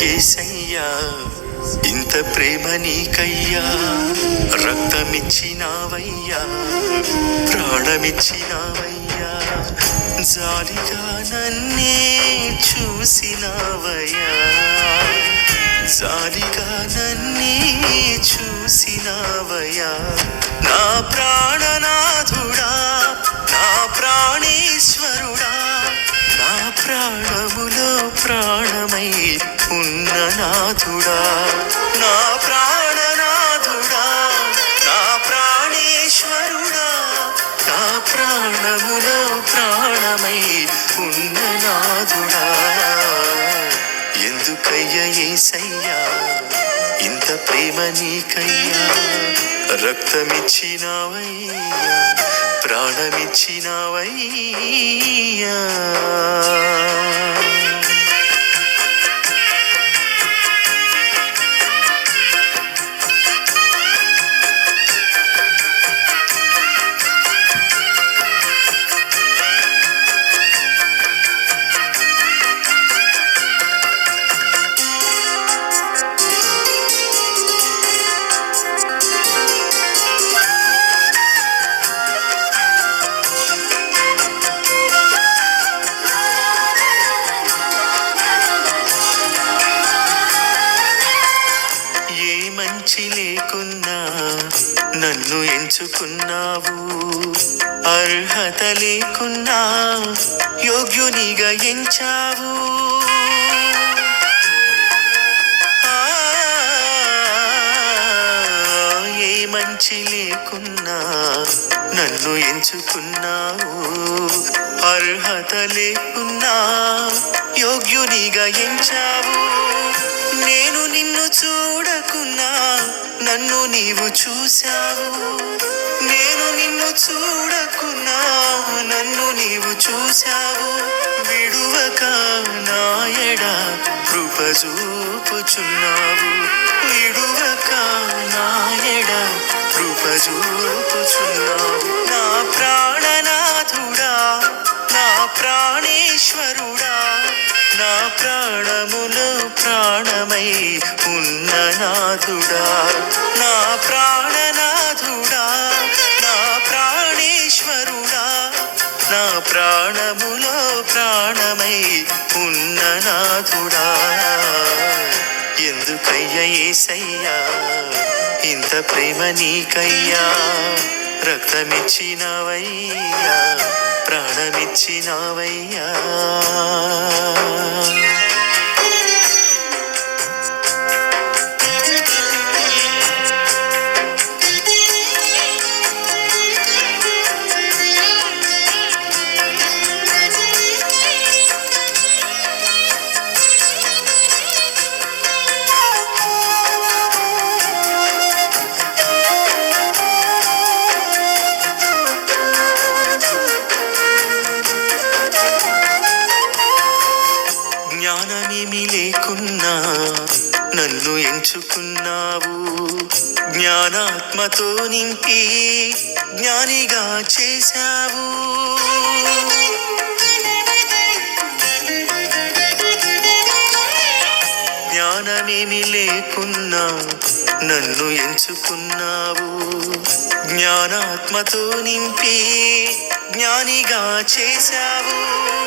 ఏసయ్యా ఇంత ప్రేమ నీకయ్యా? రక్తమిచ్చినావయ్యా? ప్రాణమిచ్చినావయ్యా? జాలిగా నన్నే చూసినావయ్యా? జాలిగా నన్నే చూసినావయ్యా? నా ప్రాణనాథుడా నా ప్రాణేశ్వరుడా నా ప్రాణములో ప్రాణమై ఉన్న నా ప్రాణనాథుడా నా ప్రాణేశ్వరుడా నా ప్రాణములో ప్రాణమై ఉన్న నాథుడా ఎందుకయ్య ఏసయ్యా ఇంత ప్రేమ నీకయ్యా రక్తమిచ్చినావయ్యా ప్రాణమిచ్చినావయ్యా? మంచి లేకున్నా నన్ను ఎంచుకున్నావు. అర్హత లేకున్నా యోగ్యునిగా ఎంచావు. ఏ మంచి లేకున్నా నన్ను ఎంచుకున్నావు. అర్హత లేకున్నా యోగ్యునిగా ఎంచావు. నేను నిన్ను చూడకున్నా నన్ను నీవు చూశావు. నేను నిన్ను చూడకున్నా నన్ను నీవు చూశావు. విడువక నాయడ కృప చూపుచున్నావు. విడువక నాయడ కృప చూపుచున్నావు. నా ప్రాణనాథుడా నా ప్రాణేశ్వరుడా నా ప్రాణము ఉన్న నాథుడా నా ప్రాణనాథుడా నా ప్రాణేశ్వరుడా నా ప్రాణములో ప్రాణమై ఉన్న నాథుడా ఎందుకయ్య ఏసయ్యా ఇంత ప్రేమ నీకయ్యా రక్తమిచ్చినవయ్యా ప్రాణమిచ్చినవయ్యా. జ్ఞానమేమి లేకున్నా నన్ను ఎంచుకున్నావు. జ్ఞానాత్మతో నింపి జ్ఞానిగా చేశావు. జ్ఞానమేమి లేకున్నా నన్ను ఎంచుకున్నావు. జ్ఞానాత్మతో నింపి జ్ఞానిగా చేశావు.